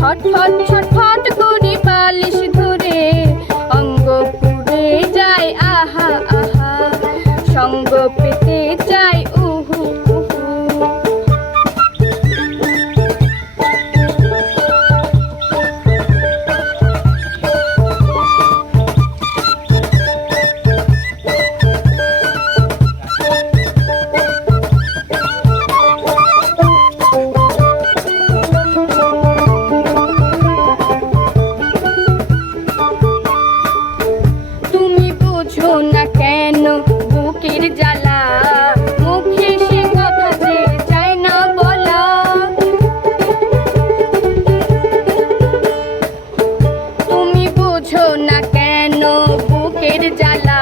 ছটফট ছটফট করে পালিশ ধরে অঙ্গ পুড়ে যায় আহা আহা। সঙ্গ জ্বালা।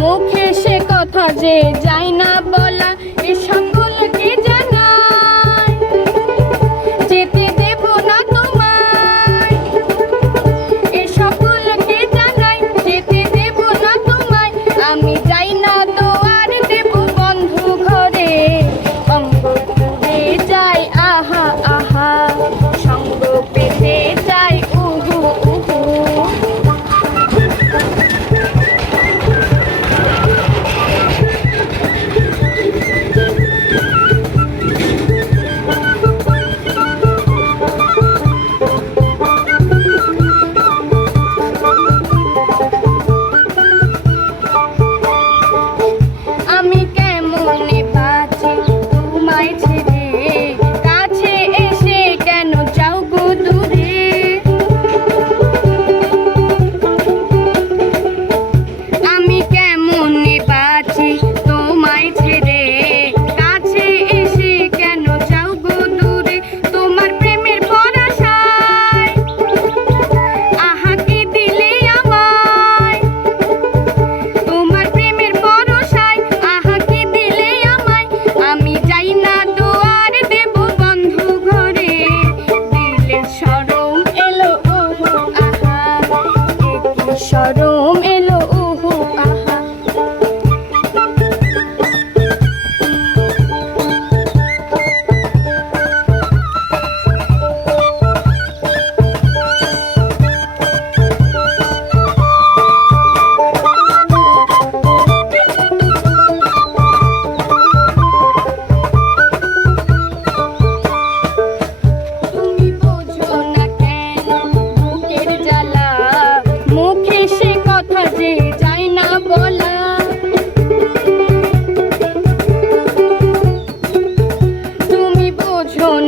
মুখে সে কথা যে যায় না।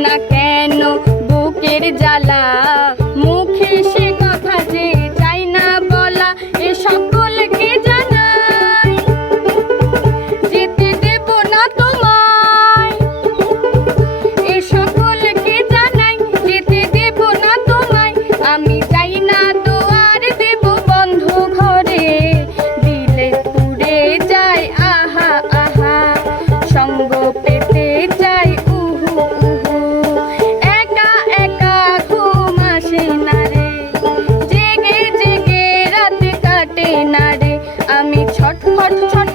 না কেন বুকের জ্বালা? ছট ছট